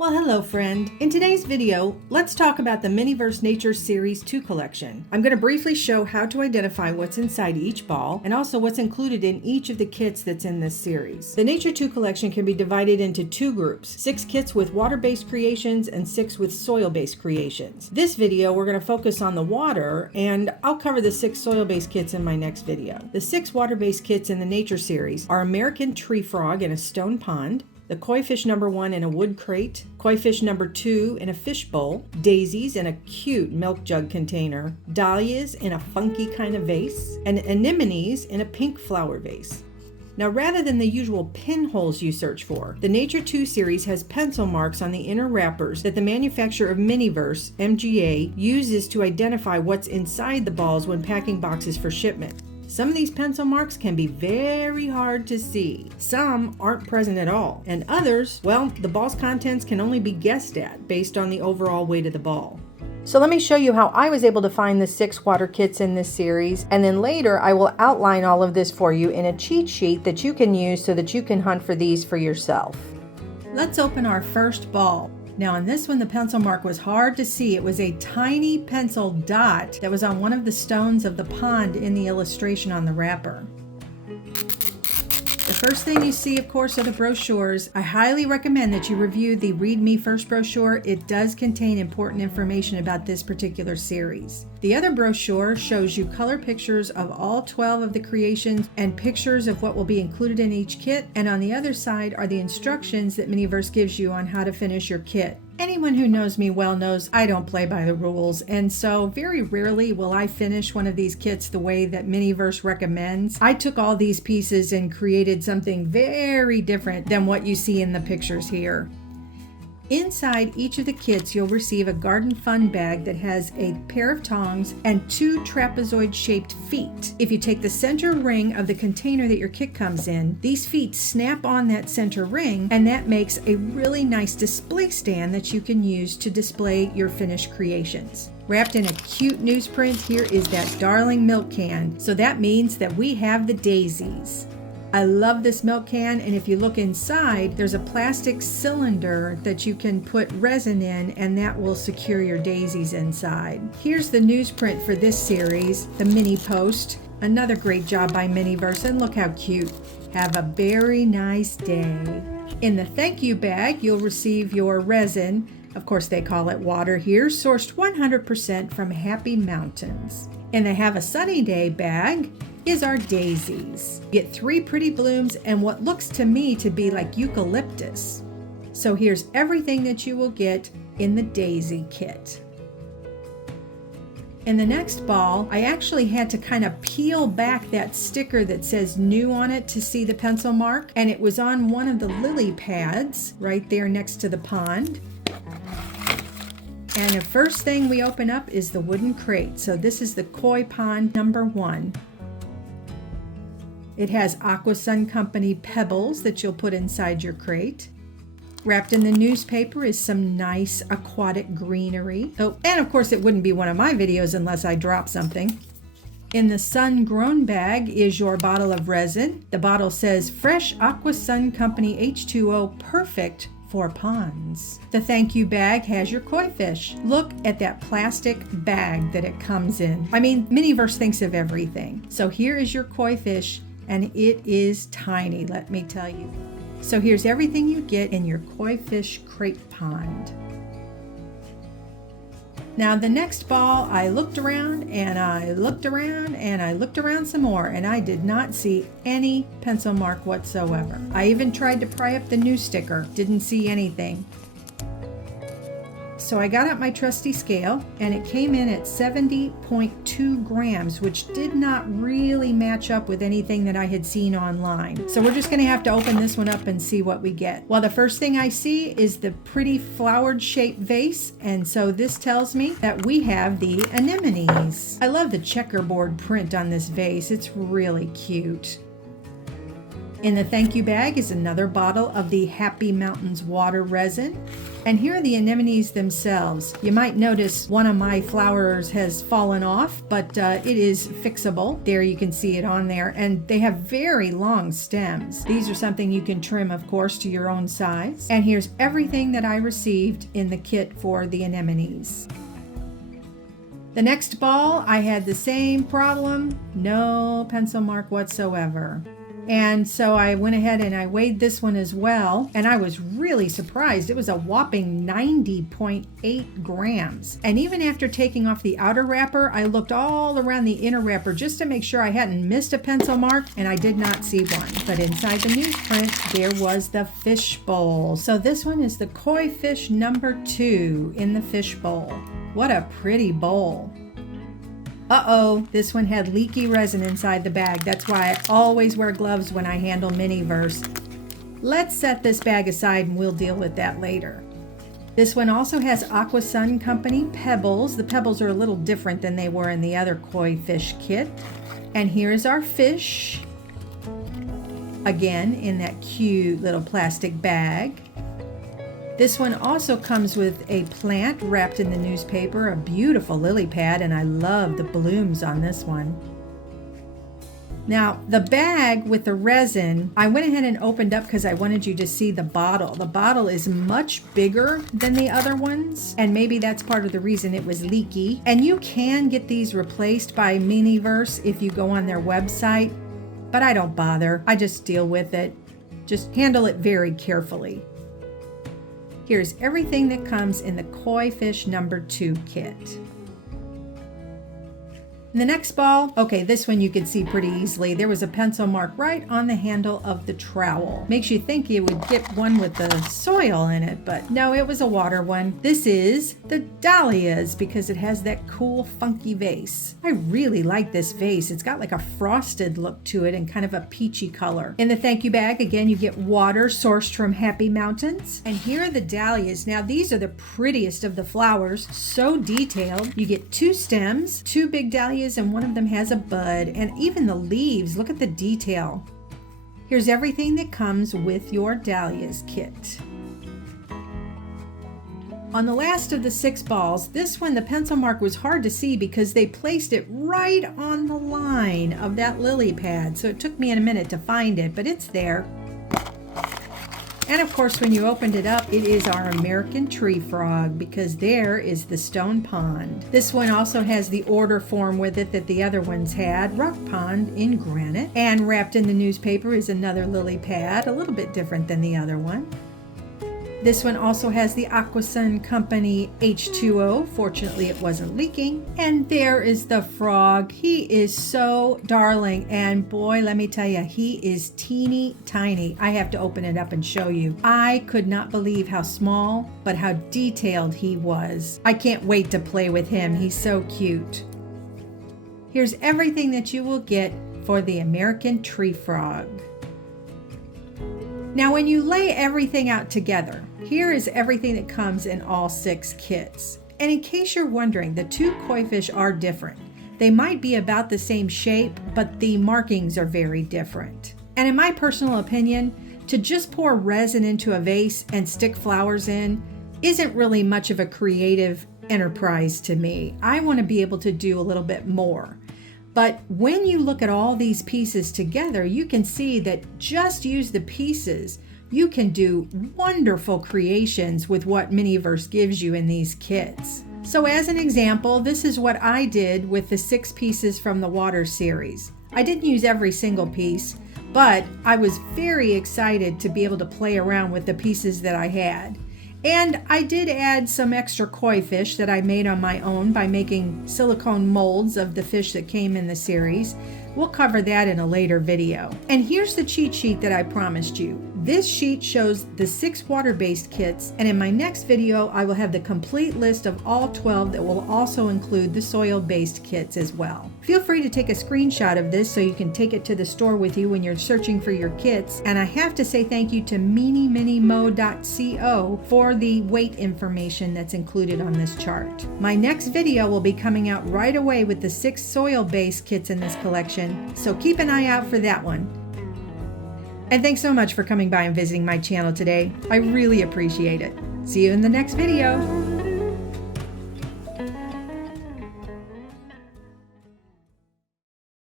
Well, hello friend. In today's video, let's talk about the Miniverse Nature Series 2 collection. I'm going to briefly show how to identify what's inside each ball and also what's included in each of the kits that's in this series. The Nature 2 collection can be divided into two groups, 6 kits with water-based creations and 6 with soil-based creations. This video, we're going to focus on the water, and I'll cover the 6 soil-based kits in my next video. The 6 water-based kits in the Nature series are American tree frog in a stone pond, the koi fish number 1 in a wood crate, koi fish number 2 in a fish bowl, daisies in a cute milk jug container, dahlias in a funky kind of vase, and anemones in a pink flower vase. Now, rather than the usual pinholes you search for, the Nature 2 series has pencil marks on the inner wrappers that the manufacturer of Miniverse, MGA, uses to identify what's inside the balls when packing boxes for shipment. Some of these pencil marks can be very hard to see. Some aren't present at all, and others, well, the ball's contents can only be guessed at based on the overall weight of the ball. So let me show you how I was able to find the 6 water kits in this series, and then later I will outline all of this for you in a cheat sheet that you can use so that you can hunt for these for yourself. Let's open our first ball. Now on this one, the pencil mark was hard to see. It was a tiny pencil dot that was on one of the stones of the pond in the illustration on the wrapper. The first thing you see, of course, are the brochures. I highly recommend that you review the Read Me First brochure. It does contain important information about this particular series. The other brochure shows you color pictures of all 12 of the creations and pictures of what will be included in each kit. And on the other side are the instructions that Miniverse gives you on how to finish your kit. Anyone who knows me well knows I don't play by the rules, and so very rarely will I finish one of these kits the way that Miniverse recommends. I took all these pieces and created something very different than what you see in the pictures here. Inside each of the kits, you'll receive a garden fun bag that has a pair of tongs and 2 trapezoid-shaped feet. If you take the center ring of the container that your kit comes in, these feet snap on that center ring, and that makes a really nice display stand that you can use to display your finished creations. Wrapped in a cute newsprint, here is that darling milk can. So that means that we have the daisies. I love this milk can, and if you look inside, there's a plastic cylinder that you can put resin in, and that will secure your daisies inside. Here's the newsprint for this series, the mini post. Another great job by Miniverse, and look how cute. Have a very nice day. In the thank you bag, you'll receive your resin. Of course, they call it water here, sourced 100% from Happy Mountains. In the Have a Sunny Day bag is our daisies. You get 3 pretty blooms and what looks to me to be like eucalyptus. So here's everything that you will get in the daisy kit. In the next ball, I actually had to kind of peel back that sticker that says new on it to see the pencil mark, and it was on one of the lily pads right there next to the pond. And the first thing we open up is the wooden crate. So this is the koi pond number 1. It has Aqua Sun Company pebbles that you'll put inside your crate. Wrapped in the newspaper is some nice aquatic greenery. Oh, and of course it wouldn't be one of my videos unless I drop something. In the Sun Grown bag is your bottle of resin. The bottle says Fresh Aqua Sun Company H2O, perfect for ponds. The thank you bag has your koi fish. Look at that plastic bag that it comes in. I mean, Miniverse thinks of everything. So here is your koi fish, and it is tiny, let me tell you. So here's everything you get in your koi fish crate pond. Now the next ball, I looked around and I looked around and I looked around some more, and I did not see any pencil mark whatsoever. I even tried to pry up the new sticker, didn't see anything. So I got out my trusty scale, and it came in at 70.2 grams, which did not really match up with anything that I had seen online. So we're just gonna have to open this one up and see what we get. Well, the first thing I see is the pretty flowered shaped vase, and so this tells me that we have the anemones. I love the checkerboard print on this vase, it's really cute. In the thank you bag is another bottle of the Happy Mountains water resin. And here are the anemones themselves. You might notice one of my flowers has fallen off, but it is fixable. There you can see it on there, and they have very long stems. These are something you can trim, of course, to your own size. And here's everything that I received in the kit for the anemones. The next ball, I had the same problem, no pencil mark whatsoever. And so I went ahead and I weighed this one as well, and I was really surprised. It was a whopping 90.8 grams. And even after taking off the outer wrapper, I looked all around the inner wrapper just to make sure I hadn't missed a pencil mark, and I did not see one. But inside the newsprint, there was the fish bowl. So this one is the koi fish number 2 in the fish bowl. What a pretty bowl. Uh-oh, this one had leaky resin inside the bag. That's why I always wear gloves when I handle Miniverse. Let's set this bag aside and we'll deal with that later. This one also has Aqua Sun Company pebbles. The pebbles are a little different than they were in the other koi fish kit. And here's our fish. Again, in that cute little plastic bag. This one also comes with a plant wrapped in the newspaper, a beautiful lily pad, and I love the blooms on this one. Now, the bag with the resin, I went ahead and opened up because I wanted you to see the bottle. The bottle is much bigger than the other ones, and maybe that's part of the reason it was leaky. And you can get these replaced by Miniverse if you go on their website, but I don't bother. I just deal with it. Just handle it very carefully. Here's everything that comes in the koi fish number 2 kit. The next ball, okay, this one you could see pretty easily. There was a pencil mark right on the handle of the trowel. Makes you think you would get one with the soil in it, but no, it was a water one. This is the dahlias because it has that cool funky vase. I really like this vase. It's got like a frosted look to it and kind of a peachy color. In the thank you bag, again, you get water sourced from Happy Mountains. And here are the dahlias. Now these are the prettiest of the flowers, so detailed. You get 2 stems, 2 big dahlias, and one of them has a bud, and even the leaves, look at the detail. Here's everything that comes with your dahlias kit. On the last of the 6 balls, this one the pencil mark was hard to see because they placed it right on the line of that lily pad, so it took me a minute to find it, but it's there. And of course, when you opened it up, it is our American tree frog because there is the stone pond. This one also has the order form with it that the other ones had, rock pond in granite. And wrapped in the newspaper is another lily pad, a little bit different than the other one. This one also has the Aqua Sun Company H2O. Fortunately, it wasn't leaking. And there is the frog. He is so darling. And boy, let me tell you, he is teeny tiny. I have to open it up and show you. I could not believe how small, but how detailed he was. I can't wait to play with him. He's so cute. Here's everything that you will get for the American tree frog. Now, when you lay everything out together, here is everything that comes in all 6 kits. And in case you're wondering, the 2 koi fish are different. They might be about the same shape, but the markings are very different. And in my personal opinion, to just pour resin into a vase and stick flowers in isn't really much of a creative enterprise to me. I want to be able to do a little bit more. But when you look at all these pieces together, you can see that just use the pieces. You can do wonderful creations with what Miniverse gives you in these kits. So as an example, this is what I did with the 6 pieces from the water series. I didn't use every single piece, but I was very excited to be able to play around with the pieces that I had. And I did add some extra koi fish that I made on my own by making silicone molds of the fish that came in the series. We'll cover that in a later video. And here's the cheat sheet that I promised you. This sheet shows the 6 water-based kits, and in my next video, I will have the complete list of all 12 that will also include the soil-based kits as well. Feel free to take a screenshot of this so you can take it to the store with you when you're searching for your kits. And I have to say thank you to miniminimo.co for the weight information that's included on this chart. My next video will be coming out right away with the 6 soil-based kits in this collection, so keep an eye out for that one. And thanks so much for coming by and visiting my channel today. I really appreciate it. See you in the next video.